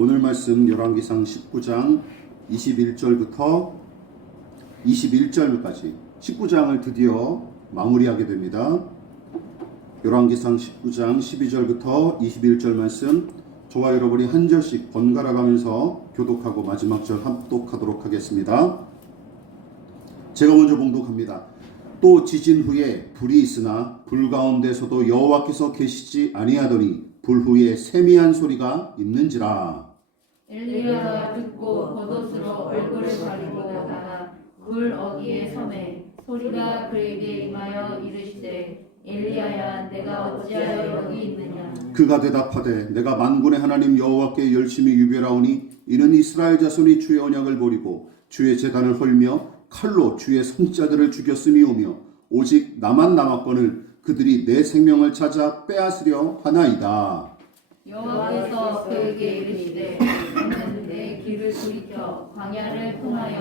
오늘 말씀 열왕기상 19장 21절부터 21절까지 19장을 드디어 마무리하게 됩니다. 열왕기상 19장 12절부터 21절 말씀 저와 여러분이 한 절씩 번갈아 가면서 교독하고 마지막 절 합독하도록 하겠습니다. 제가 먼저 봉독합니다. 또 지진 후에 불이 있으나 불 가운데서도 여호와께서 계시지 아니하더니 불 후에 세미한 소리가 있는지라. 엘리야가 듣고 겉옷으로 얼굴을 가리고 나가 불 어귀에 섬에 소리가 그에게 임하여 이르시되 엘리야야 내가 어찌하여 여기 있느냐. 그가 대답하되 내가 만군의 하나님 여호와께 열심히 유별하오니 이는 이스라엘 자손이 주의 언약을 버리고 주의 제단을 헐며 칼로 주의 선지자들을 죽였음이오며 오직 나만 남았거늘 그들이 내 생명을 찾아 빼앗으려 하나이다. 여호와께서 그에게 이르시되 너는 내 길을 돌이켜 광야를 통하여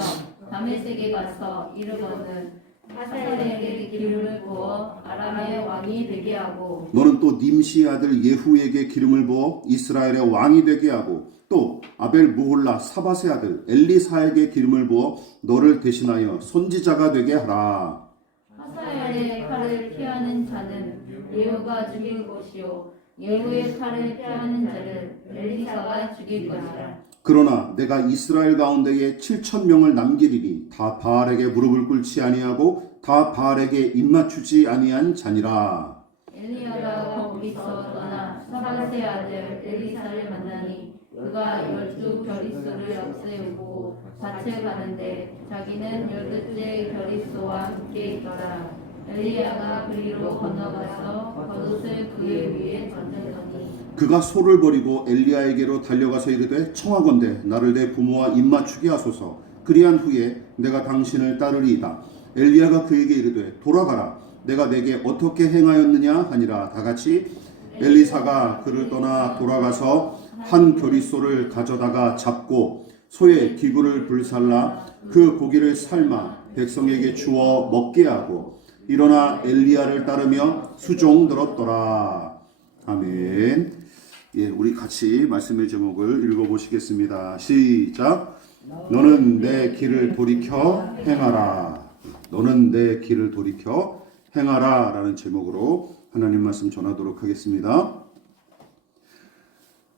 다메섹에 가서 이르거든 하사엘에게 기름을 부어 아람의 왕이 되게 하고 너는 또 님시의 아들 예후에게 기름을 부어 이스라엘의 왕이 되게 하고 또 아벨 무홀라 사밧의 아들 엘리사에게 기름을 부어 너를 대신하여 선지자가 되게 하라. 하사엘의 칼을 피하는 자는 예후가 죽일 것이요 예후의 칼을 피하는 자를 엘리사가 죽일 것이라. 그러나 내가 이스라엘 가운데에 7,000명을 남기리니 다 바알에게 무릎을 꿇지 아니하고 다 바알에게 입맞추지 아니한 자니라. 엘리야가 거기서 떠나 사밧의 아들 엘리사를 만나니 그가 12겨릿소를 앞세우고 밭에 가는데 자기는 12째 겨릿소와 함께 있더라. 엘리야가 그리로 건너가서 겉옷을 그의 위에 던졌더니 그가 소를 버리고 엘리야에게로 달려가서 이르되 청하건대 나를 내 부모와 입맞추게 하소서. 그리한 후에 내가 당신을 따르리이다. 엘리야가 그에게 이르되 돌아가라. 내가 내게 어떻게 행하였느냐 하니라. 다같이 엘리사가 그를 떠나 돌아가서 한 겨릿소를 가져다가 잡고 소의 기구를 불살라 그 고기를 삶아 백성에게 주어 먹게 하고 일어나 엘리야를 따르며 수종 들었더라. 아멘. 예, 우리 같이 말씀의 제목을 읽어보시겠습니다. 시작. 너는 내 길을 돌이켜 행하라. 너는 내 길을 돌이켜 행하라 라는 제목으로 하나님 말씀 전하도록 하겠습니다.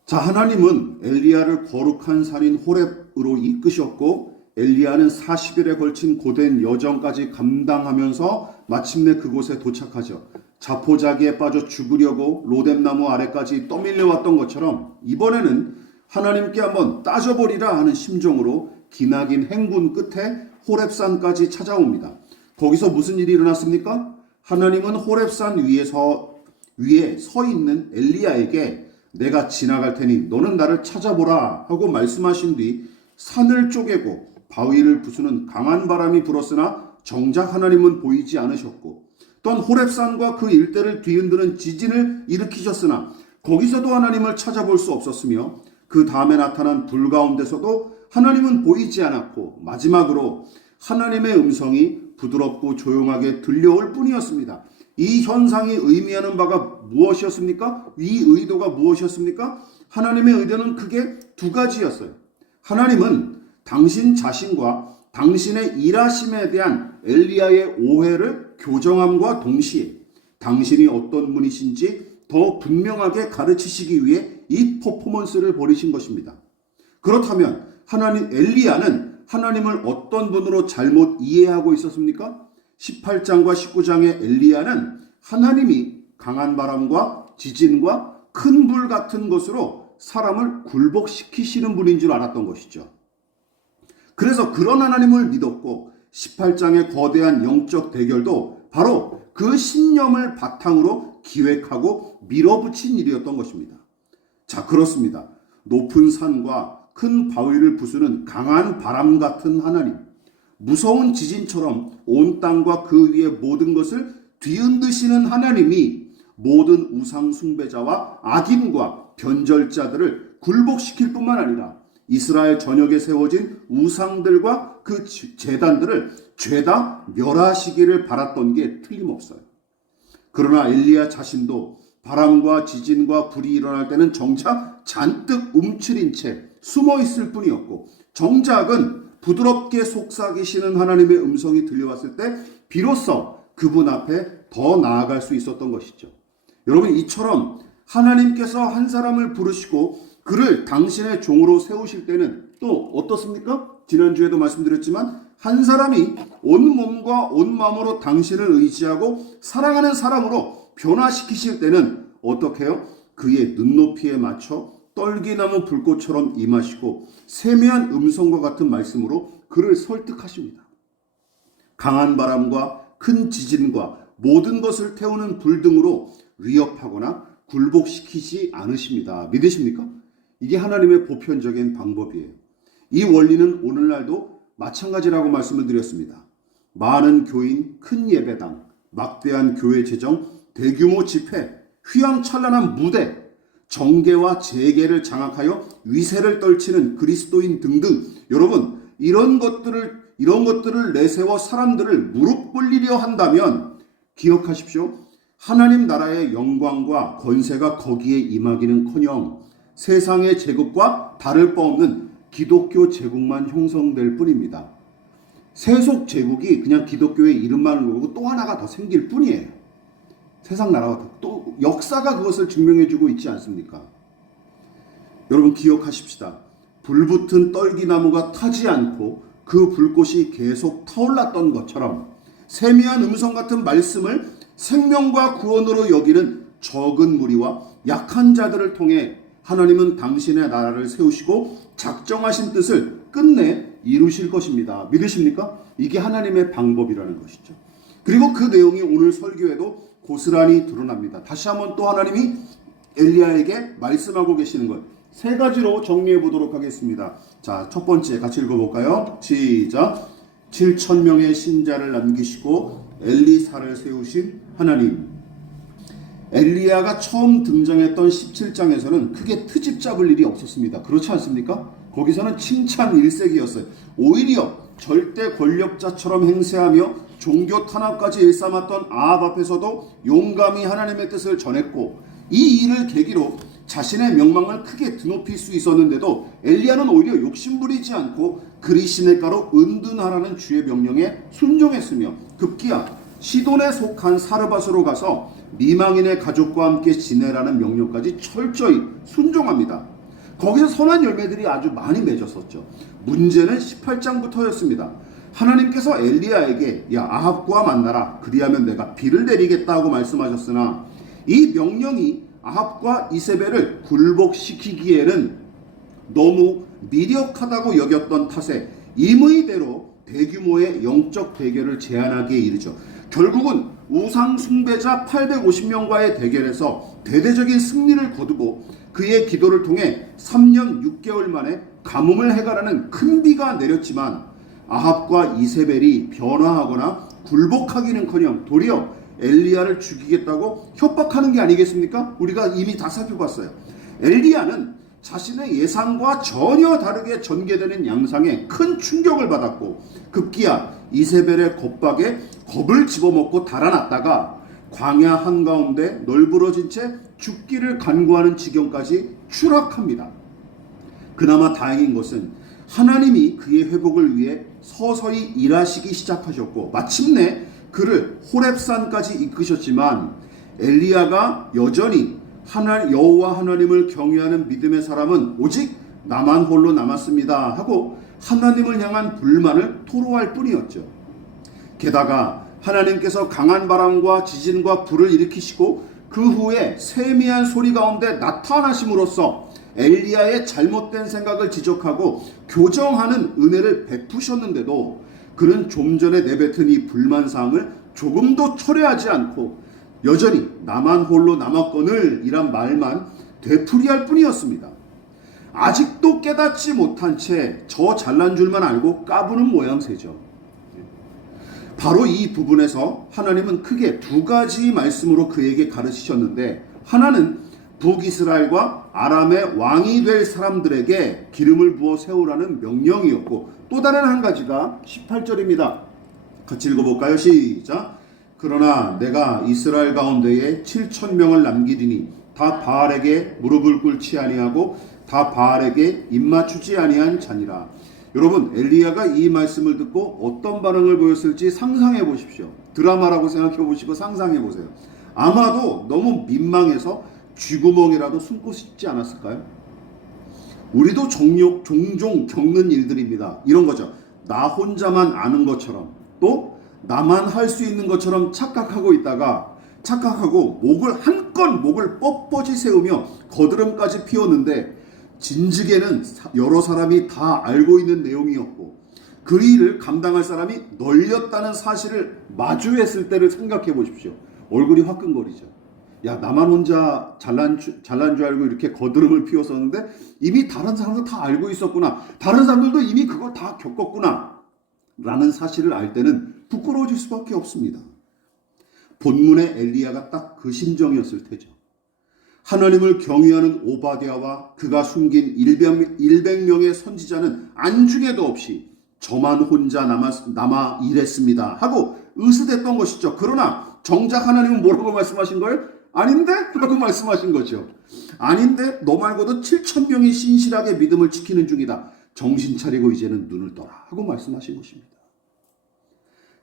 자, 하나님은 엘리야를 거룩한 산인 호렙으로 이끄셨고 엘리야는 40일에 걸친 고된 여정까지 감당하면서 마침내 그곳에 도착하죠. 자포자기에 빠져 죽으려고 로뎀나무 아래까지 떠밀려왔던 것처럼 이번에는 하나님께 한번 따져버리라 하는 심정으로 기나긴 행군 끝에 호렙산까지 찾아옵니다. 거기서 무슨 일이 일어났습니까? 하나님은 호렙산 위에 서 있는 엘리야에게 내가 지나갈 테니 너는 나를 찾아보라 하고 말씀하신 뒤 산을 쪼개고 바위를 부수는 강한 바람이 불었으나 정작 하나님은 보이지 않으셨고 또한 호렙산과 그 일대를 뒤흔드는 지진을 일으키셨으나 거기서도 하나님을 찾아볼 수 없었으며 그 다음에 나타난 불 가운데서도 하나님은 보이지 않았고 마지막으로 하나님의 음성이 부드럽고 조용하게 들려올 뿐이었습니다. 이 현상이 의미하는 바가 무엇이었습니까? 이 의도가 무엇이었습니까? 하나님의 의도는 크게 두 가지였어요. 하나님은 당신 자신과 당신의 일하심에 대한 엘리야의 오해를 교정함과 동시에 당신이 어떤 분이신지 더 분명하게 가르치시기 위해 이 퍼포먼스를 벌이신 것입니다. 그렇다면 엘리야는 하나님을 어떤 분으로 잘못 이해하고 있었습니까? 18장과 19장의 엘리야는 하나님이 강한 바람과 지진과 큰 불 같은 것으로 사람을 굴복시키시는 분인 줄 알았던 것이죠. 그래서 그런 하나님을 믿었고 18장의 거대한 영적 대결도 바로 그 신념을 바탕으로 기획하고 밀어붙인 일이었던 것입니다. 자, 그렇습니다. 높은 산과 큰 바위를 부수는 강한 바람 같은 하나님, 무서운 지진처럼 온 땅과 그 위의 모든 것을 뒤흔드시는 하나님이 모든 우상 숭배자와 악인과 변절자들을 굴복시킬 뿐만 아니라 이스라엘 전역에 세워진 우상들과 그 제단들을 죄다 멸하시기를 바랐던 게 틀림없어요. 그러나 엘리야 자신도 바람과 지진과 불이 일어날 때는 정작 잔뜩 움츠린 채 숨어 있을 뿐이었고, 정작은 부드럽게 속삭이시는 하나님의 음성이 들려왔을 때 비로소 그분 앞에 더 나아갈 수 있었던 것이죠. 여러분, 이처럼 하나님께서 한 사람을 부르시고 그를 당신의 종으로 세우실 때는 또 어떻습니까? 지난주에도 말씀드렸지만 한 사람이 온 몸과 온 마음으로 당신을 의지하고 사랑하는 사람으로 변화시키실 때는 어떻게 해요? 그의 눈높이에 맞춰 떨기나무 불꽃처럼 임하시고 세미한 음성과 같은 말씀으로 그를 설득하십니다. 강한 바람과 큰 지진과 모든 것을 태우는 불 등으로 위협하거나 굴복시키지 않으십니다. 믿으십니까? 이게 하나님의 보편적인 방법이에요. 이 원리는 오늘날도 마찬가지라고 말씀을 드렸습니다. 많은 교인, 큰 예배당, 막대한 교회 재정, 대규모 집회, 휘황찬란한 무대, 정계와 재계를 장악하여 위세를 떨치는 그리스도인 등등, 여러분, 이런 것들을 내세워 사람들을 무릎 꿇리려 한다면 기억하십시오. 하나님 나라의 영광과 권세가 거기에 임하기는커녕 세상의 제국과 다를 바 없는 기독교 제국만 형성될 뿐입니다. 세속 제국이 그냥 기독교의 이름만 모르고 또 하나가 더 생길 뿐이에요. 세상 나라가 또 역사가 그것을 증명해주고 있지 않습니까? 여러분, 기억하십시다. 불붙은 떨기나무가 타지 않고 그 불꽃이 계속 타올랐던 것처럼 세미한 음성 같은 말씀을 생명과 구원으로 여기는 적은 무리와 약한 자들을 통해 하나님은 당신의 나라를 세우시고 작정하신 뜻을 끝내 이루실 것입니다. 믿으십니까? 이게 하나님의 방법이라는 것이죠. 그리고 그 내용이 오늘 설교에도 고스란히 드러납니다. 다시 한번 또 하나님이 엘리야에게 말씀하고 계시는 것, 세 가지로 정리해 보도록 하겠습니다. 자, 첫 번째 같이 읽어볼까요? 시작. 7,000명의 신자를 남기시고 엘리사를 세우신 하나님. 엘리야가 처음 등장했던 17장에서는 크게 트집 잡을 일이 없었습니다. 그렇지 않습니까? 거기서는 칭찬 일색이었어요. 오히려 절대 권력자처럼 행세하며 종교 탄압까지 일삼았던 아합 앞에서도 용감히 하나님의 뜻을 전했고, 이 일을 계기로 자신의 명망을 크게 드높일 수 있었는데도 엘리야는 오히려 욕심부리지 않고 그리 시냇가로 은둔하라는 주의 명령에 순종했으며 급기야 시돈에 속한 사르밧으로 가서 미망인의 가족과 함께 지내라는 명령까지 철저히 순종합니다. 거기서 선한 열매들이 아주 많이 맺었었죠. 문제는 18장부터였습니다. 하나님께서 엘리야에게 야, 아합과 만나라, 그리하면 내가 비를 내리겠다고 말씀하셨으나 이 명령이 아합과 이세벨을 굴복시키기에는 너무 미력하다고 여겼던 탓에 임의대로 대규모의 영적 대결을 제안하기에 이르죠. 결국은 우상 숭배자 850명과의 대결에서 대대적인 승리를 거두고 그의 기도를 통해 3년 6개월 만에 가뭄을 해결하는 큰 비가 내렸지만 아합과 이세벨이 변화하거나 굴복하기는커녕 도리어 엘리야를 죽이겠다고 협박하는 게 아니겠습니까? 우리가 이미 다 살펴봤어요. 엘리야는 자신의 예상과 전혀 다르게 전개되는 양상에 큰 충격을 받았고 급기야 이세벨의 겁박에 겁을 집어먹고 달아났다가 광야 한가운데 널브러진 채 죽기를 간구하는 지경까지 추락합니다. 그나마 다행인 것은 하나님이 그의 회복을 위해 서서히 일하시기 시작하셨고 마침내 그를 호렙산까지 이끄셨지만 엘리야가 여전히 여호와 하나님을 경외하는 믿음의 사람은 오직 나만 홀로 남았습니다 하고 하나님을 향한 불만을 토로할 뿐이었죠. 게다가 하나님께서 강한 바람과 지진과 불을 일으키시고 그 후에 세미한 소리 가운데 나타나심으로써 엘리야의 잘못된 생각을 지적하고 교정하는 은혜를 베푸셨는데도 그는 좀 전에 내뱉은 이 불만사항을 조금도 철회하지 않고 여전히 나만 홀로 남았거늘 이란 말만 되풀이할 뿐이었습니다. 아직도 깨닫지 못한 채 저 잘난 줄만 알고 까부는 모양새죠. 바로 이 부분에서 하나님은 크게 두 가지 말씀으로 그에게 가르치셨는데, 하나는 북이스라엘과 아람의 왕이 될 사람들에게 기름을 부어 세우라는 명령이었고, 또 다른 한 가지가 18절입니다. 같이 읽어볼까요? 시작. 그러나 내가 이스라엘 가운데에 7,000명을 남기리니 다 바알에게 무릎을 꿇지 아니하고 다 바알에게 입맞추지 아니한 자니라. 여러분, 엘리야가 이 말씀을 듣고 어떤 반응을 보였을지 상상해 보십시오. 드라마라고 생각해 보시고 상상해 보세요. 아마도 너무 민망해서 쥐구멍이라도 숨고 싶지 않았을까요? 우리도 종종 겪는 일들입니다. 이런 거죠. 나 혼자만 아는 것처럼, 또 나만 할 수 있는 것처럼 착각하고 목을 뻣뻣이 세우며 거드름까지 피웠는데, 진즉에는 여러 사람이 다 알고 있는 내용이었고 그 일을 감당할 사람이 널렸다는 사실을 마주했을 때를 생각해 보십시오. 얼굴이 화끈거리죠. 야, 나만 혼자 잘난 줄 알고 이렇게 거드름을 피웠었는데 이미 다른 사람도 다 알고 있었구나. 다른 사람들도 이미 그걸 다 겪었구나. 라는 사실을 알 때는 부끄러워질 수밖에 없습니다. 본문의 엘리야가 딱 그 심정이었을 테죠. 하나님을 경외하는 오바댜와 그가 숨긴 100명의 선지자는 안중에도 없이 저만 혼자 남아 일했습니다 하고 으스댔던 것이죠. 그러나 정작 하나님은 뭐라고 말씀하신 거예요? 아닌데? 라고 말씀하신 거죠. 아닌데? 너 말고도 7,000명이 신실하게 믿음을 지키는 중이다. 정신 차리고 이제는 눈을 떠라 하고 말씀하신 것입니다.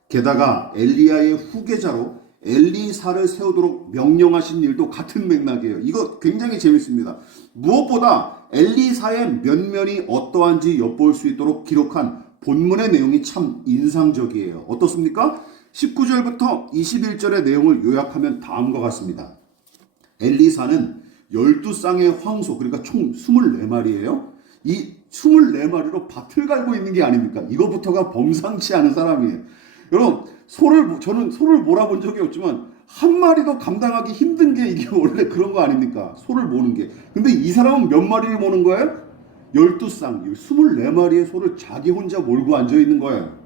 게다가 엘리야의 후계자로 엘리사를 세우도록 명령하신 일도 같은 맥락이에요. 이거 굉장히 재밌습니다. 무엇보다 엘리사의 면면이 어떠한지 엿볼 수 있도록 기록한 본문의 내용이 참 인상적이에요. 어떻습니까? 19절부터 21절의 내용을 요약하면 다음과 같습니다. 엘리사는 12쌍의 황소, 그러니까 총 24마리예요. 이 24마리로 밭을 갈고 있는 게 아닙니까? 이거부터가 범상치 않은 사람이에요. 여러분, 저는 소를 몰아본 적이 없지만 한 마리도 감당하기 힘든 게 이게 원래 그런 거 아닙니까? 소를 모는 게. 근데 이 사람은 몇 마리를 모는 거예요? 12쌍, 24마리의 소를 자기 혼자 몰고 앉아있는 거예요.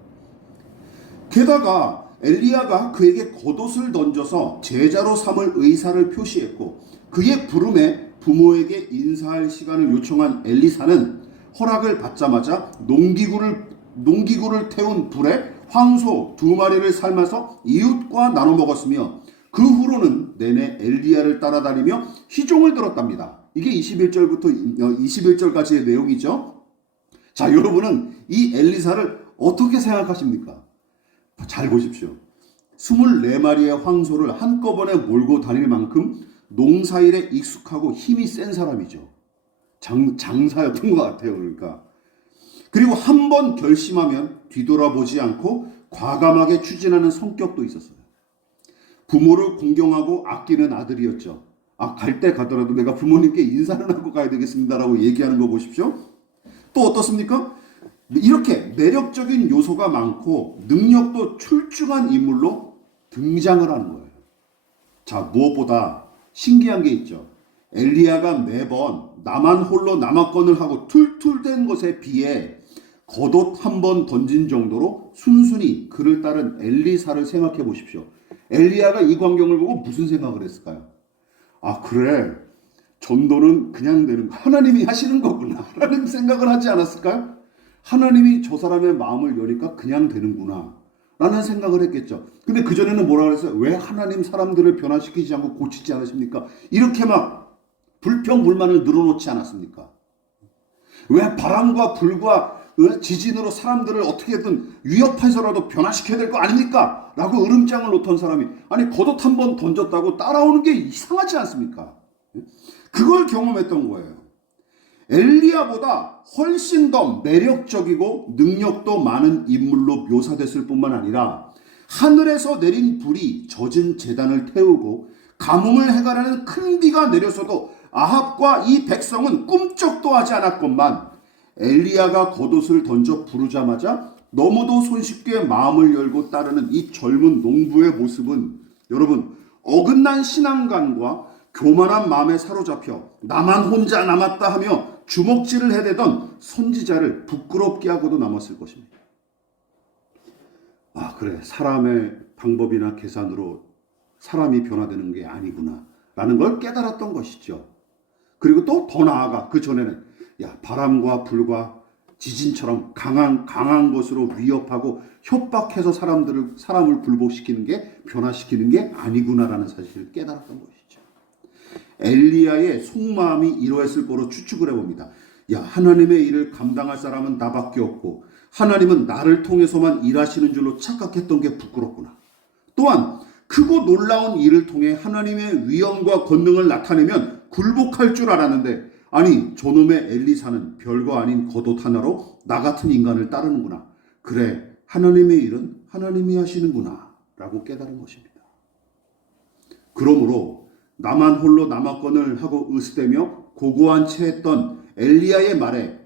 게다가 엘리야가 그에게 겉옷을 던져서 제자로 삼을 의사를 표시했고 그의 부름에 부모에게 인사할 시간을 요청한 엘리사는 허락을 받자마자 농기구를 태운 불에 황소 2마리를 삶아서 이웃과 나눠 먹었으며 그 후로는 내내 엘리야를 따라다니며 희종을 들었답니다. 이게 21절까지의 내용이죠. 자, 여러분은 이 엘리사를 어떻게 생각하십니까? 잘 보십시오. 24마리의 황소를 한꺼번에 몰고 다닐 만큼 농사일에 익숙하고 힘이 센 사람이죠. 장사였던 것 같아요. 그러니까. 그리고 한 번 결심하면 뒤돌아보지 않고 과감하게 추진하는 성격도 있었어요. 부모를 공경하고 아끼는 아들이었죠. 갈 때 가더라도 내가 부모님께 인사를 하고 가야 되겠습니다라고 얘기하는 거 보십시오. 또 어떻습니까? 이렇게 매력적인 요소가 많고 능력도 출중한 인물로 등장을 하는 거예요. 자, 무엇보다 신기한 게 있죠. 엘리야가 매번 나만 홀로 남았건을 하고 툴툴댄 것에 비해 겉옷 한 번 던진 정도로 순순히 그를 따른 엘리사를 생각해 보십시오. 엘리야가 이 광경을 보고 무슨 생각을 했을까요? 그래, 전도는 그냥 되는 거, 하나님이 하시는 거구나 라는 생각을 하지 않았을까요? 하나님이 저 사람의 마음을 여니까 그냥 되는구나 라는 생각을 했겠죠. 근데 그전에는 뭐라 그랬어요? 왜 하나님 사람들을 변화시키지 않고 고치지 않으십니까? 이렇게 막 불평불만을 늘어놓지 않았습니까? 왜 바람과 불과 지진으로 사람들을 어떻게든 위협해서라도 변화시켜야 될 거 아닙니까? 라고 으름장을 놓던 사람이 겉옷 한 번 던졌다고 따라오는 게 이상하지 않습니까? 그걸 경험했던 거예요. 엘리야보다 훨씬 더 매력적이고 능력도 많은 인물로 묘사됐을 뿐만 아니라 하늘에서 내린 불이 젖은 제단을 태우고 가뭄을 해결하는 큰 비가 내렸어도 아합과 이 백성은 꿈쩍도 하지 않았건만 엘리야가 겉옷을 던져 부르자마자 너무도 손쉽게 마음을 열고 따르는 이 젊은 농부의 모습은 여러분, 어긋난 신앙관과 교만한 마음에 사로잡혀 나만 혼자 남았다 하며 주먹질을 해대던 선지자를 부끄럽게 하고도 남았을 것입니다. 그래, 사람의 방법이나 계산으로 사람이 변화되는 게 아니구나 라는 걸 깨달았던 것이죠. 그리고 또 더 나아가 그 전에는 바람과 불과 지진처럼 강한 것으로 위협하고 협박해서 사람을 굴복시키는 게, 변화시키는 게 아니구나라는 사실을 깨달았던 것이죠. 엘리야의 속마음이 이러했을 거로 추측을 해봅니다. 야, 하나님의 일을 감당할 사람은 나밖에 없고 하나님은 나를 통해서만 일하시는 줄로 착각했던 게 부끄럽구나. 또한 크고 놀라운 일을 통해 하나님의 위엄과 권능을 나타내면 굴복할 줄 알았는데, 아니 저놈의 엘리사는 별거 아닌 겉옷 하나로 나 같은 인간을 따르는구나. 그래, 하나님의 일은 하나님이 하시는구나 라고 깨달은 것입니다. 그러므로 나만 홀로 남았건을 하고 으스대며 고고한 채 했던 엘리야의 말에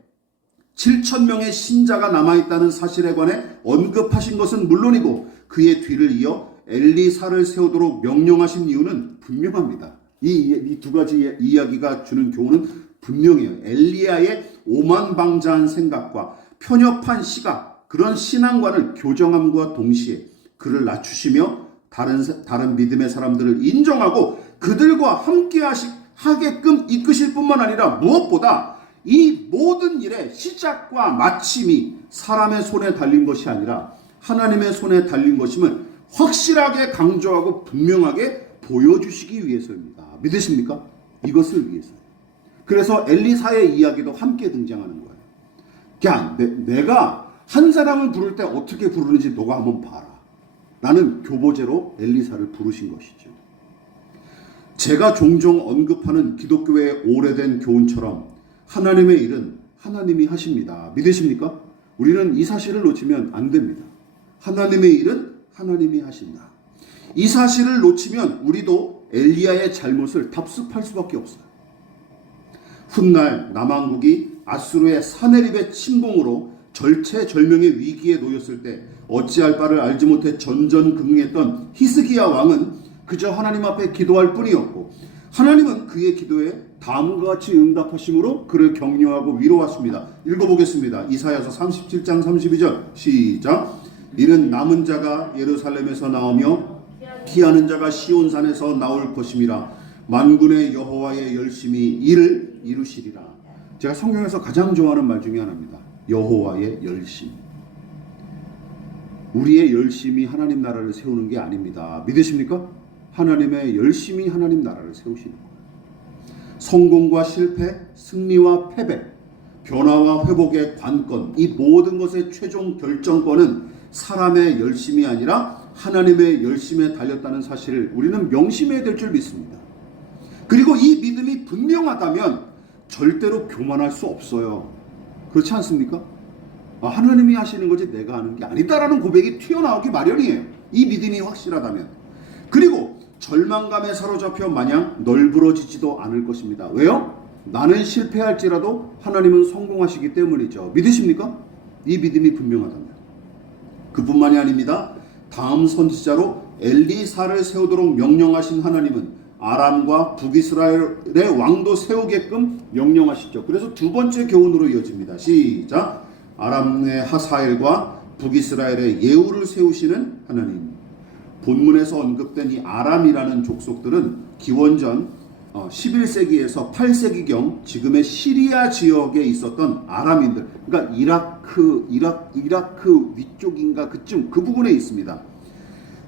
7,000명의 신자가 남아있다는 사실에 관해 언급하신 것은 물론이고 그의 뒤를 이어 엘리사를 세우도록 명령하신 이유는 분명합니다. 이 두 가지 이야기가 주는 교훈은 분명해요. 엘리야의 오만방자한 생각과 편협한 시각, 그런 신앙관을 교정함과 동시에 그를 낮추시며 다른 믿음의 사람들을 인정하고 그들과 함께 하게끔 이끄실 뿐만 아니라 무엇보다 이 모든 일의 시작과 마침이 사람의 손에 달린 것이 아니라 하나님의 손에 달린 것임을 확실하게 강조하고 분명하게 보여주시기 위해서입니다. 믿으십니까? 이것을 위해서요. 그래서 엘리사의 이야기도 함께 등장하는 거예요. 그냥 내가 한 사람을 부를 때 어떻게 부르는지 너가 한번 봐라 라는 교보제로 엘리사를 부르신 것이죠. 제가 종종 언급하는 기독교의 오래된 교훈처럼 하나님의 일은 하나님이 하십니다. 믿으십니까? 우리는 이 사실을 놓치면 안 됩니다. 하나님의 일은 하나님이 하신다. 이 사실을 놓치면 우리도 엘리야의 잘못을 답습할 수밖에 없어요. 훗날 남왕국이 아수르의 사네립의 침공으로 절체절명의 위기에 놓였을 때 어찌할 바를 알지 못해 전전긍긍했던 히스기야 왕은 그저 하나님 앞에 기도할 뿐이었고 하나님은 그의 기도에 다음과 같이 응답하심으로 그를 격려하고 위로하십니다. 읽어보겠습니다. 이사야서 37장 32절 시작. 이는 남은 자가 예루살렘에서 나오며 피하는 자가 시온산에서 나올 것임이라. 만군의 여호와의 열심히 이를 이루시리라. 제가 성경에서 가장 좋아하는 말 중에 하나입니다. 여호와의 열심. 우리의 열심이 하나님 나라를 세우는 게 아닙니다. 믿으십니까? 하나님의 열심이 하나님 나라를 세우시는 거예요. 성공과 실패, 승리와 패배, 변화와 회복의 관건, 이 모든 것의 최종 결정권은 사람의 열심이 아니라 하나님의 열심에 달렸다는 사실을 우리는 명심해야 될 줄 믿습니다. 그리고 이 믿음이 분명하다면 절대로 교만할 수 없어요. 그렇지 않습니까? 하나님이 하시는 거지 내가 하는 게 아니다라는 고백이 튀어나오기 마련이에요. 이 믿음이 확실하다면. 그리고 절망감에 사로잡혀 마냥 널브러지지도 않을 것입니다. 왜요? 나는 실패할지라도 하나님은 성공하시기 때문이죠. 믿으십니까? 이 믿음이 분명하다면. 그뿐만이 아닙니다. 다음 선지자로 엘리사를 세우도록 명령하신 하나님은 아람과 북이스라엘의 왕도 세우게끔 명령하시죠. 그래서 두 번째 교훈으로 이어집니다. 시작. 아람의 하사엘과 북이스라엘의 예후를 세우시는 하나님. 본문에서 언급된 이 아람이라는 족속들은 기원전 11세기에서 8세기경 지금의 시리아 지역에 있었던 아람인들, 그러니까 이라크 위쪽인가 그쯤 그 부분에 있습니다.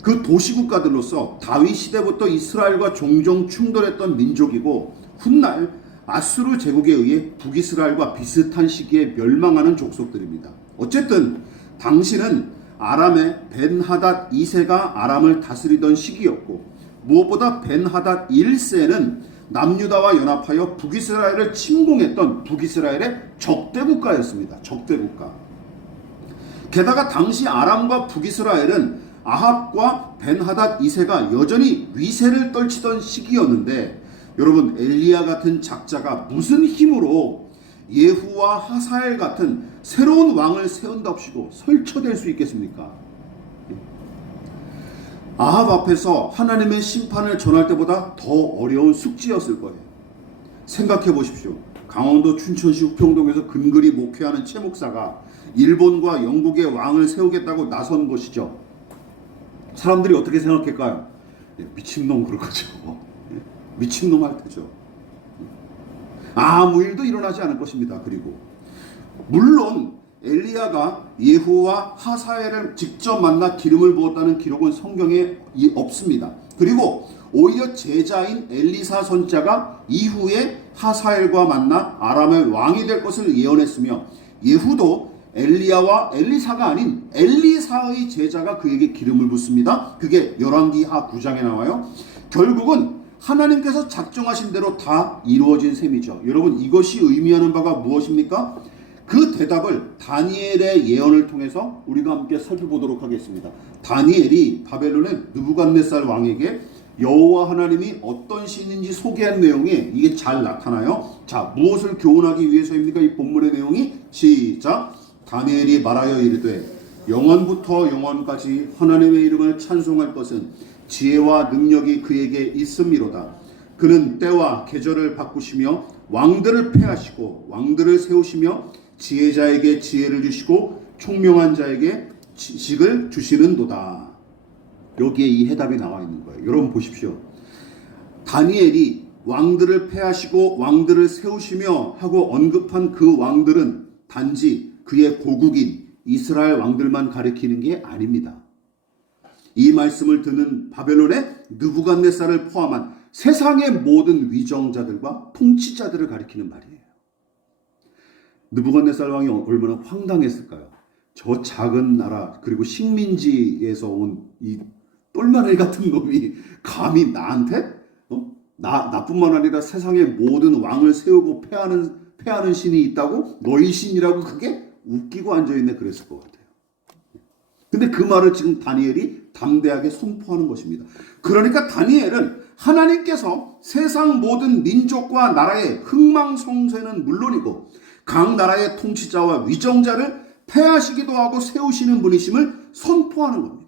그 도시국가들로서 다윗 시대부터 이스라엘과 종종 충돌했던 민족이고 훗날 아수르 제국에 의해 북이스라엘과 비슷한 시기에 멸망하는 족속들입니다. 어쨌든 당시는 아람의 벤하닷 2세가 아람을 다스리던 시기였고 무엇보다 벤하닷 1세는 남유다와 연합하여 북이스라엘을 침공했던 북이스라엘의 적대국가였습니다. 적대국가. 게다가 당시 아람과 북이스라엘은 아합과 벤하닷 2세가 여전히 위세를 떨치던 시기였는데 여러분, 엘리야 같은 작자가 무슨 힘으로 예후와 하사엘 같은 새로운 왕을 세운답시고 설쳐될 수 있겠습니까? 아합 앞에서 하나님의 심판을 전할 때보다 더 어려운 숙지였을 거예요. 생각해 보십시오. 강원도 춘천시 우평동에서 근근히 목회하는 최 목사가 일본과 영국의 왕을 세우겠다고 나선 것이죠. 사람들이 어떻게 생각할까요? 미친놈 그럴 거죠. 미친놈 할 테죠. 아무 일도 일어나지 않을 것입니다. 그리고 물론 엘리야가 예후와 하사엘을 직접 만나 기름을 부었다는 기록은 성경에 없습니다. 그리고 오히려 제자인 엘리사 선자가 이후에 하사엘과 만나 아람의 왕이 될 것을 예언했으며, 예후도 엘리야와 엘리사가 아닌 엘리사의 제자가 그에게 기름을 붓습니다. 그게 열왕기하 9장에 나와요. 결국은 하나님께서 작정하신 대로 다 이루어진 셈이죠. 여러분, 이것이 의미하는 바가 무엇입니까? 그 대답을 다니엘의 예언을 통해서 우리가 함께 살펴보도록 하겠습니다. 다니엘이 바벨론의 느부갓네살 왕에게 여호와 하나님이 어떤 신인지 소개한 내용에 이게 잘 나타나요. 자, 무엇을 교훈하기 위해서입니까? 이 본문의 내용이 시작. 다니엘이 말하여 이르되 영원부터 영원까지 하나님의 이름을 찬송할 것은 지혜와 능력이 그에게 있음이로다. 그는 때와 계절을 바꾸시며 왕들을 패하시고 왕들을 세우시며 지혜자에게 지혜를 주시고 총명한 자에게 지식을 주시는도다. 여기에 이 해답이 나와 있는 거예요. 여러분 보십시오. 다니엘이 왕들을 패하시고 왕들을 세우시며 하고 언급한 그 왕들은 단지 그의 고국인 이스라엘 왕들만 가리키는 게 아닙니다. 이 말씀을 듣는 바벨론의 느부갓네살을 포함한 세상의 모든 위정자들과 통치자들을 가리키는 말이에요. 느부갓네살 왕이 얼마나 황당했을까요? 저 작은 나라, 그리고 식민지에서 온 이 똘마늘 같은 놈이 감히 나한테 나뿐만 아니라 세상의 모든 왕을 세우고 패하는 신이 있다고? 너희 신이라고? 그게 웃기고 앉아있네 그랬을 것 같아요. 근데 그 말을 지금 다니엘이 담대하게 선포하는 것입니다. 그러니까 다니엘은 하나님께서 세상 모든 민족과 나라의 흥망성쇠는 물론이고 각 나라의 통치자와 위정자를 패하시기도 하고 세우시는 분이심을 선포하는 겁니다.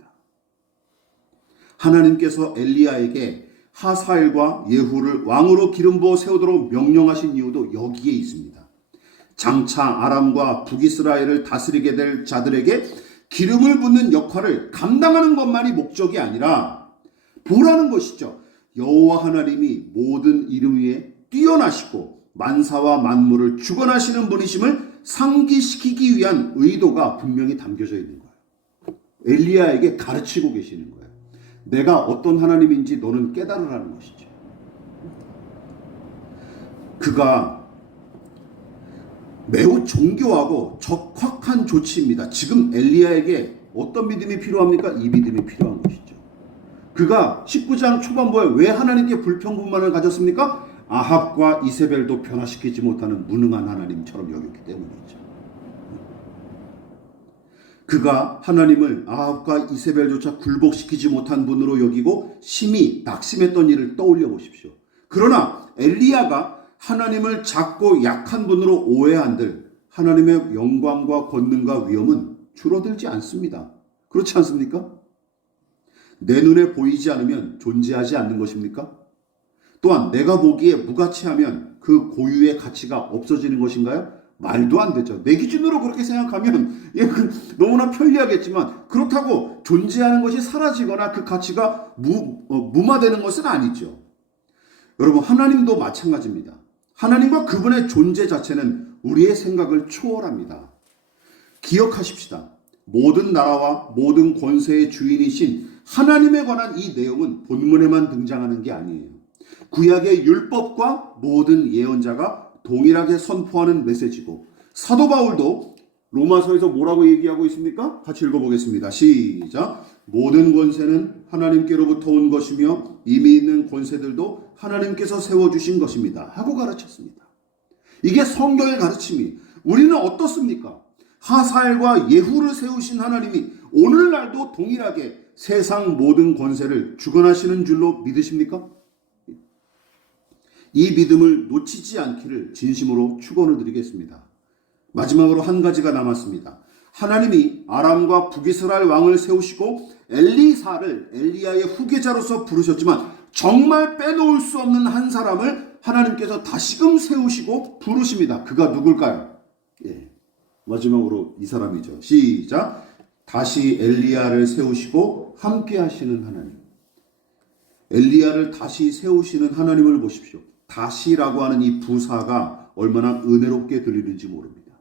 하나님께서 엘리야에게 하사엘과 예후를 왕으로 기름 부어 세우도록 명령하신 이유도 여기에 있습니다. 장차 아람과 북이스라엘을 다스리게 될 자들에게 기름을 붓는 역할을 감당하는 것만이 목적이 아니라 보라는 것이죠. 여호와 하나님이 모든 이름 위에 뛰어나시고 만사와 만물을 주관하시는 분이심을 상기시키기 위한 의도가 분명히 담겨져 있는 거예요. 엘리야에게 가르치고 계시는 거예요. 내가 어떤 하나님인지 너는 깨달으라는 것이죠. 그가 매우 정교하고 적확한 조치입니다. 지금 엘리야에게 어떤 믿음이 필요합니까? 이 믿음이 필요한 것이죠. 그가 19장 초반부에 왜 하나님께 불평불만을 가졌습니까? 아합과 이세벨도 변화시키지 못하는 무능한 하나님처럼 여겼기 때문이죠. 그가 하나님을 아합과 이세벨조차 굴복시키지 못한 분으로 여기고 심히 낙심했던 일을 떠올려 보십시오. 그러나 엘리야가 하나님을 작고 약한 분으로 오해한들 하나님의 영광과 권능과 위엄은 줄어들지 않습니다. 그렇지 않습니까? 내 눈에 보이지 않으면 존재하지 않는 것입니까? 또한 내가 보기에 무가치하면 그 고유의 가치가 없어지는 것인가요? 말도 안 되죠. 내 기준으로 그렇게 생각하면 너무나 편리하겠지만 그렇다고 존재하는 것이 사라지거나 그 가치가 무마되는 것은 아니죠. 여러분, 하나님도 마찬가지입니다. 하나님과 그분의 존재 자체는 우리의 생각을 초월합니다. 기억하십시다. 모든 나라와 모든 권세의 주인이신 하나님에 관한 이 내용은 본문에만 등장하는 게 아니에요. 구약의 율법과 모든 예언자가 동일하게 선포하는 메시지고, 사도 바울도 로마서에서 뭐라고 얘기하고 있습니까? 같이 읽어보겠습니다. 시작. 모든 권세는 하나님께로부터 온 것이며 이미 있는 권세들도 하나님께서 세워주신 것입니다 하고 가르쳤습니다. 이게 성경의 가르침이. 우리는 어떻습니까? 하사엘과 예후를 세우신 하나님이 오늘날도 동일하게 세상 모든 권세를 주관하시는 줄로 믿으십니까? 이 믿음을 놓치지 않기를 진심으로 축원을 드리겠습니다. 마지막으로 한 가지가 남았습니다. 하나님이 아람과 북이스라엘 왕을 세우시고 엘리사를 엘리야의 후계자로서 부르셨지만 정말 빼놓을 수 없는 한 사람을 하나님께서 다시금 세우시고 부르십니다. 그가 누굴까요? 마지막으로 이 사람이죠. 시작. 다시 엘리야를 세우시고 함께 하시는 하나님. 엘리야를 다시 세우시는 하나님을 보십시오. 다시라고 하는 이 부사가 얼마나 은혜롭게 들리는지 모릅니다.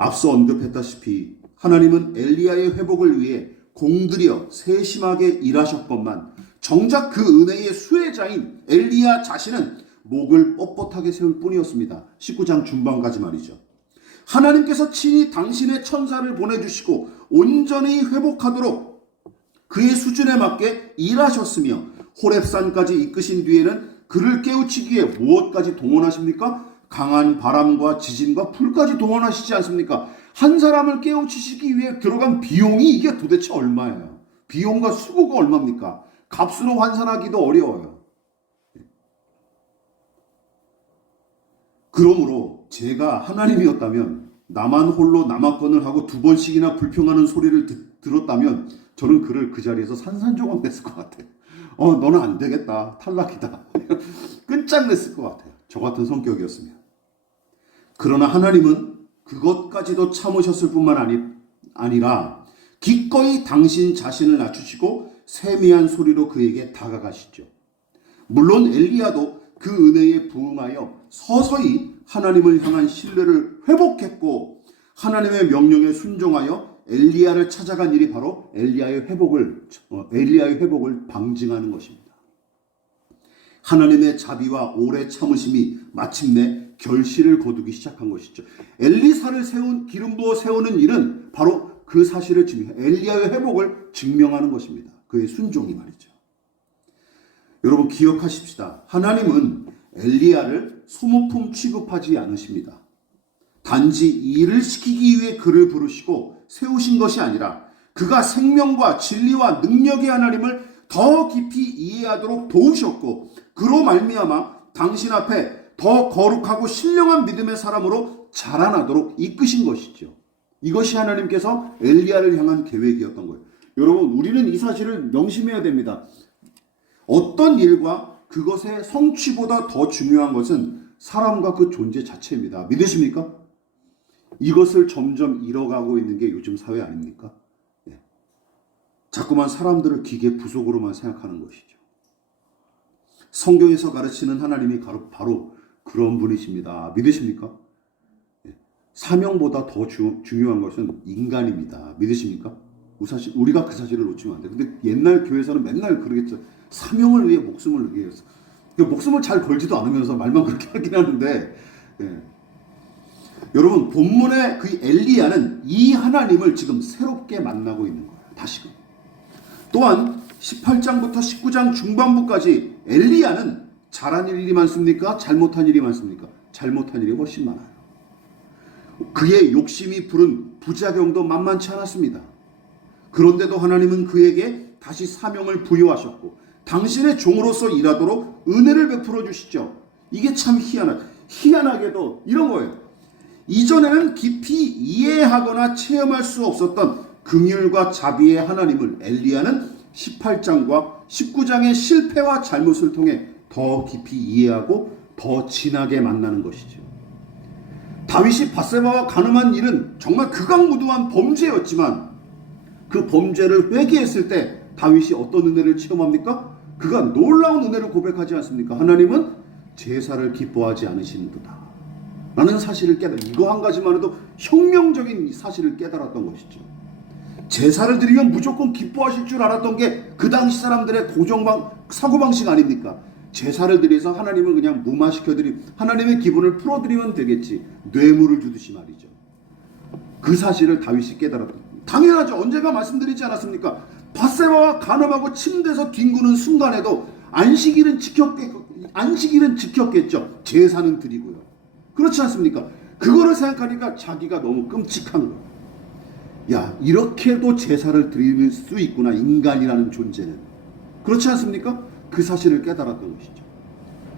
앞서 언급했다시피 하나님은 엘리야의 회복을 위해 공들여 세심하게 일하셨건만 정작 그 은혜의 수혜자인 엘리야 자신은 목을 뻣뻣하게 세울 뿐이었습니다. 19장 중반까지 말이죠. 하나님께서 친히 당신의 천사를 보내주시고 온전히 회복하도록 그의 수준에 맞게 일하셨으며 호렙산까지 이끄신 뒤에는 그를 깨우치기 위해 무엇까지 동원하십니까? 강한 바람과 지진과 불까지 동원하시지 않습니까? 한 사람을 깨우치시기 위해 들어간 비용이 이게 도대체 얼마예요? 비용과 수고가 얼마입니까? 값으로 환산하기도 어려워요. 그러므로 제가 하나님이었다면 나만 홀로 남았건을 하고 두 번씩이나 불평하는 소리를 들었다면 저는 그를 그 자리에서 산산조각 냈을 것 같아요. 너는 안 되겠다. 탈락이다. 끝장냈을 것 같아요. 저 같은 성격이었으면. 그러나 하나님은 그것까지도 참으셨을 뿐만 아니라 기꺼이 당신 자신을 낮추시고 세미한 소리로 그에게 다가가시죠. 물론 엘리야도 그 은혜에 부응하여 서서히 하나님을 향한 신뢰를 회복했고 하나님의 명령에 순종하여 엘리야를 찾아간 일이 바로 엘리야의 회복을 방증하는 것입니다. 하나님의 자비와 오래 참으심이 마침내 결실을 거두기 시작한 것이죠. 엘리사를 기름 부어 세우는 일은 바로 그 사실을 엘리야의 회복을 증명하는 것입니다. 그의 순종이 말이죠. 여러분 기억하십시다. 하나님은 엘리야를 소모품 취급하지 않으십니다. 단지 일을 시키기 위해 그를 부르시고 세우신 것이 아니라 그가 생명과 진리와 능력의 하나님을 더 깊이 이해하도록 도우셨고 그로 말미암아 당신 앞에 더 거룩하고 신령한 믿음의 사람으로 자라나도록 이끄신 것이죠. 이것이 하나님께서 엘리야를 향한 계획이었던 거예요. 여러분 우리는 이 사실을 명심해야 됩니다. 어떤 일과 그것의 성취보다 더 중요한 것은 사람과 그 존재 자체입니다. 믿으십니까? 이것을 점점 잃어가고 있는 게 요즘 사회 아닙니까? 자꾸만 사람들을 기계 부속으로만 생각하는 것이죠. 성경에서 가르치는 하나님이 바로 그런 분이십니다. 믿으십니까? 사명보다 더 중요한 것은 인간입니다. 믿으십니까? 우리가 그 사실을 놓치면 안 돼요. 근데 옛날 교회에서는 맨날 그러겠죠. 사명을 위해 목숨을 위해서. 목숨을 잘 걸지도 않으면서 말만 그렇게 하긴 하는데 여러분 본문의 그 엘리야는 이 하나님을 지금 새롭게 만나고 있는 거예요. 다시금. 또한 18장부터 19장 중반부까지 엘리야는 잘한 일이 많습니까? 잘못한 일이 많습니까? 잘못한 일이 훨씬 많아요. 그의 욕심이 부른 부작용도 만만치 않았습니다. 그런데도 하나님은 그에게 다시 사명을 부여하셨고 당신의 종으로서 일하도록 은혜를 베풀어 주시죠. 이게 참 희한하게도 이런 거예요. 이전에는 깊이 이해하거나 체험할 수 없었던 긍휼과 자비의 하나님을 엘리야는 18장과 19장의 실패와 잘못을 통해 더 깊이 이해하고 더 진하게 만나는 것이죠. 다윗이 밧세바와 간음한 일은 정말 극악무도한 범죄였지만 그 범죄를 회개했을 때 다윗이 어떤 은혜를 체험합니까? 그가 놀라운 은혜를 고백하지 않습니까? 하나님은 제사를 기뻐하지 않으시는도다 라는 사실을 이거 한 가지만 해도 혁명적인 사실을 깨달았던 것이죠. 제사를 드리면 무조건 기뻐하실 줄 알았던 게 그 당시 사람들의 사고방식 아닙니까? 제사를 드려서 하나님을 그냥 무마시켜드리면 하나님의 기분을 풀어드리면 되겠지. 뇌물을 주듯이 말이죠. 그 사실을 다윗이 깨달았다. 당연하죠. 언제가 말씀드리지 않았습니까? 밧세바와 간음하고 침대에서 뒹구는 순간에도 안식일은 지켰겠죠. 제사는 드리고요. 그렇지 않습니까? 그거를 생각하니까 자기가 너무 끔찍한 거예요. 야, 이렇게도 제사를 드릴 수 있구나, 인간이라는 존재는. 그렇지 않습니까? 그 사실을 깨달았던 것이죠.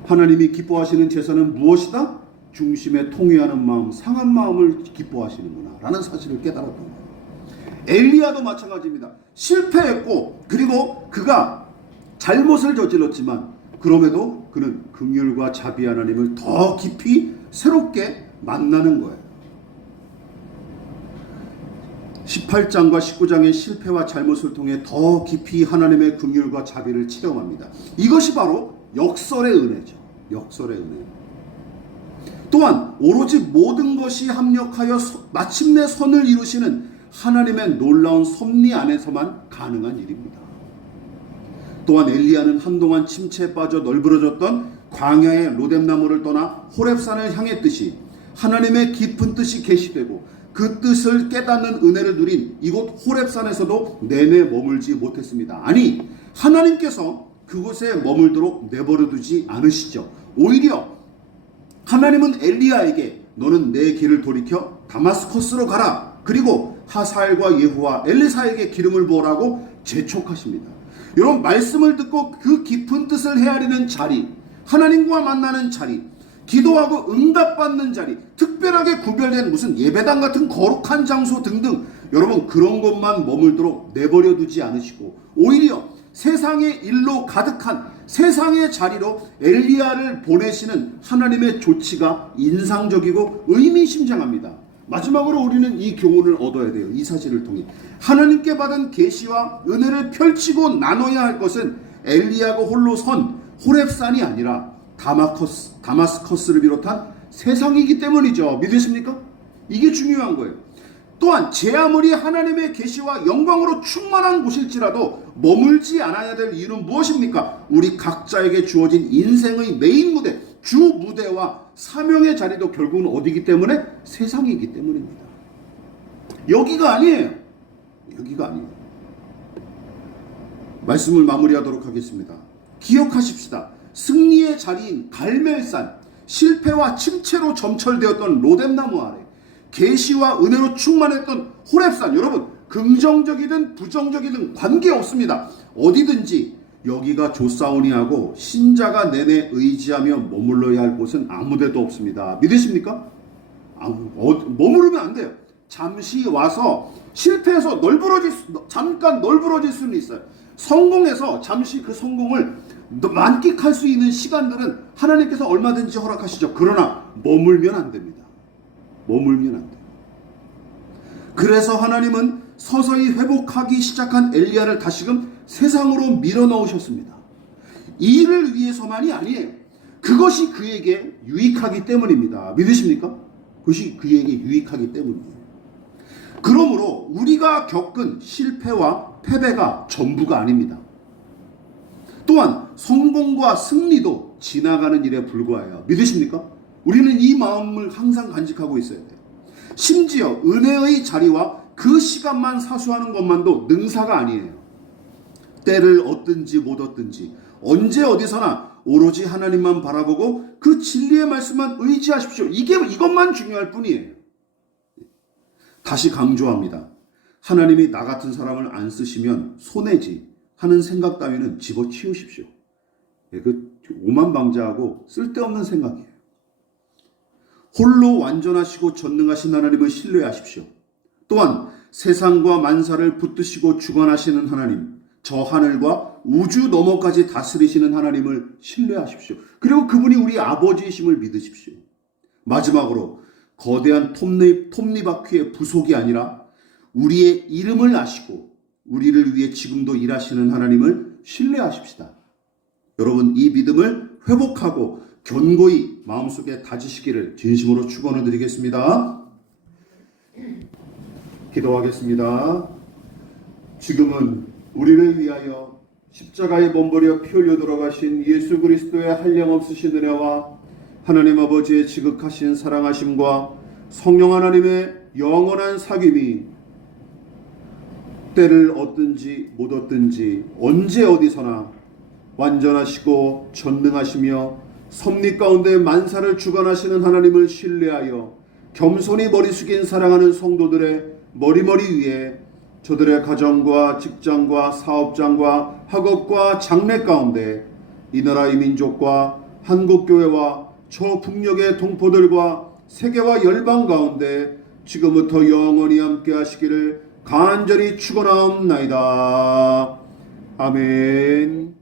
하나님이 기뻐하시는 제사는 무엇이다? 중심에 통회하는 마음, 상한 마음을 기뻐하시는구나 라는 사실을 깨달았던 거예요. 엘리야도 마찬가지입니다. 실패했고 그리고 그가 잘못을 저질렀지만 그럼에도 그는 긍휼과 자비 하나님을 더 깊이 새롭게 만나는 거예요. 18장과 19장의 실패와 잘못을 통해 더 깊이 하나님의 긍휼과 자비를 체험합니다. 이것이 바로 역설의 은혜죠. 역설의 은혜. 또한 오로지 모든 것이 합력하여 마침내 선을 이루시는 하나님의 놀라운 섭리 안에서만 가능한 일입니다. 또한 엘리야는 한동안 침체에 빠져 널브러졌던 광야의 로뎀나무를 떠나 호렙산을 향했듯이 하나님의 깊은 뜻이 계시되고 그 뜻을 깨닫는 은혜를 누린 이곳 호렙산에서도 내내 머물지 못했습니다. 아니, 하나님께서 그곳에 머물도록 내버려두지 않으시죠. 오히려 하나님은 엘리야에게 너는 내 길을 돌이켜 다마스커스로 가라. 그리고 하사엘과 예후와 엘리사에게 기름을 부으라고 재촉하십니다. 여러분, 말씀을 듣고 그 깊은 뜻을 헤아리는 자리, 하나님과 만나는 자리, 기도하고 응답받는 자리, 특별하게 구별된 무슨 예배당 같은 거룩한 장소 등등, 여러분 그런 것만 머물도록 내버려 두지 않으시고 오히려 세상의 일로 가득한 세상의 자리로 엘리야를 보내시는 하나님의 조치가 인상적이고 의미심장합니다. 마지막으로 우리는 이 교훈을 얻어야 돼요. 이 사실을 통해 하나님께 받은 계시와 은혜를 펼치고 나눠야 할 것은 엘리야가 홀로 선 호렙산이 아니라 다마스커스를 비롯한 세상이기 때문이죠. 믿으십니까? 이게 중요한 거예요. 또한 제 아무리 하나님의 계시와 영광으로 충만한 곳일지라도 머물지 않아야 될 이유는 무엇입니까? 우리 각자에게 주어진 인생의 메인 무대, 주 무대와 사명의 자리도 결국은 어디기 때문에? 세상이기 때문입니다. 여기가 아니에요. 여기가 아니에요. 말씀을 마무리하도록 하겠습니다. 기억하십시다. 승리의 자리인 갈멜산, 실패와 침체로 점철되었던 로뎀나무 아래, 계시와 은혜로 충만했던 호렙산, 여러분 긍정적이든 부정적이든 관계없습니다. 어디든지 여기가 조사오니하고 신자가 내내 의지하며 머물러야 할 곳은 아무데도 없습니다. 믿으십니까? 머무르면 안 돼요. 잠시 와서 실패해서 잠깐 널브러질 수는 있어요. 성공해서 잠시 그 성공을 만끽할 수 있는 시간들은 하나님께서 얼마든지 허락하시죠. 그러나 머물면 안 됩니다. 머물면 안 돼요. 그래서 하나님은 서서히 회복하기 시작한 엘리야를 다시금 세상으로 밀어넣으셨습니다. 이 일을 위해서만이 아니에요. 그것이 그에게 유익하기 때문입니다. 믿으십니까? 그것이 그에게 유익하기 때문이에요. 그러므로 우리가 겪은 실패와 패배가 전부가 아닙니다. 또한 성공과 승리도 지나가는 일에 불과해요. 믿으십니까? 우리는 이 마음을 항상 간직하고 있어야 돼요. 심지어 은혜의 자리와 그 시간만 사수하는 것만도 능사가 아니에요. 때를 얻든지 못 얻든지 언제 어디서나 오로지 하나님만 바라보고 그 진리의 말씀만 의지하십시오. 이것만 중요할 뿐이에요. 다시 강조합니다. 하나님이 나 같은 사람을 안 쓰시면 손해지 하는 생각 따위는 집어치우십시오. 그 오만방자하고 쓸데없는 생각이에요. 홀로 완전하시고 전능하신 하나님을 신뢰하십시오. 또한 세상과 만사를 붙드시고 주관하시는 하나님, 저 하늘과 우주 너머까지 다스리시는 하나님을 신뢰하십시오. 그리고 그분이 우리 아버지이심을 믿으십시오. 마지막으로 거대한 톱니바퀴의 부속이 아니라 우리의 이름을 아시고 우리를 위해 지금도 일하시는 하나님을 신뢰하십시다. 여러분, 이 믿음을 회복하고 견고히 마음속에 다지시기를 진심으로 축원을 드리겠습니다. 기도하겠습니다. 지금은 우리를 위하여 십자가에 몸버려 피 흘려 돌아가신 예수 그리스도의 한량없으신 은혜와 하나님 아버지의 지극하신 사랑하심과 성령 하나님의 영원한 사귐이 때를 얻든지 못 얻든지 언제 어디서나 완전하시고 전능하시며 섭리 가운데 만사를 주관하시는 하나님을 신뢰하여 겸손히 머리 숙인 사랑하는 성도들의 머리머리 위에 저들의 가정과 직장과 사업장과 학업과 장래 가운데 이 나라 이 민족과 한국교회와 저 북녘의 동포들과 세계와 열방 가운데 지금부터 영원히 함께 하시기를 간절히 축원하옵나이다. 아멘.